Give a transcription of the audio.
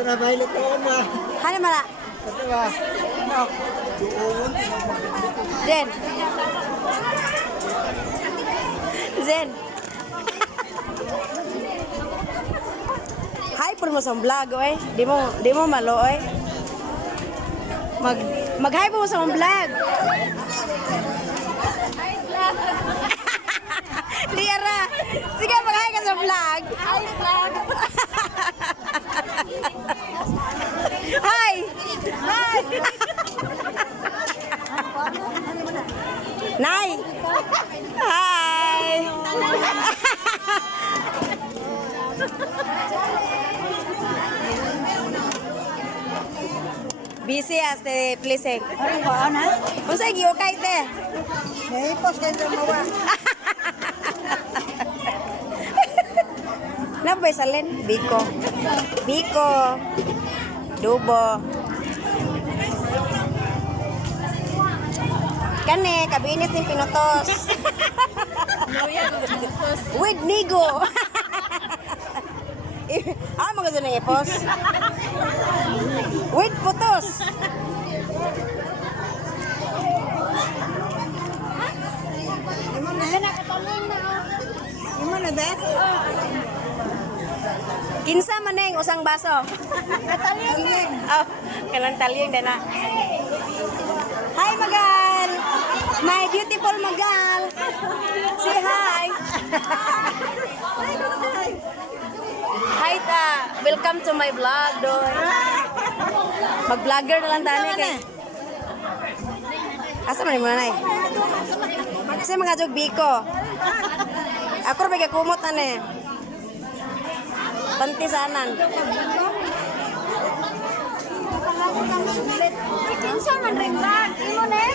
Ito na bahay ito na. Hani mana? Ito ba? Ano? Zen. Zen. Hi pun mo sa vlog oy. Di mo malo oy. Mag-hi po mo sa vlog. Liara. Sige mag-hi ka sa vlog. Hi vlog. Hi. Hi. Nay. Hi. Busy as the placing. Ano ba, ana? Kung sa'yo, giukay te. May post kayo sa mawa. Nabay salin? Biko. Biko. Dubo. Kane, kabinis ng pinutos. With nigo. Ah, mga doon ng ipos. With putos. Imo na ba? Kinsa man na yung usang baso. Talyong. Oh, kanang talyong na. Hi, Magal! My beautiful Magal! Say hi! Hi, ta! Welcome to my vlog, doy. Mag-vlogger na lang tani kay. Asa man yung nanay? Kasi mga jog biko. Ako rin kumot na ne. Pantisanan. Kinsa man ring bag? Imo ne?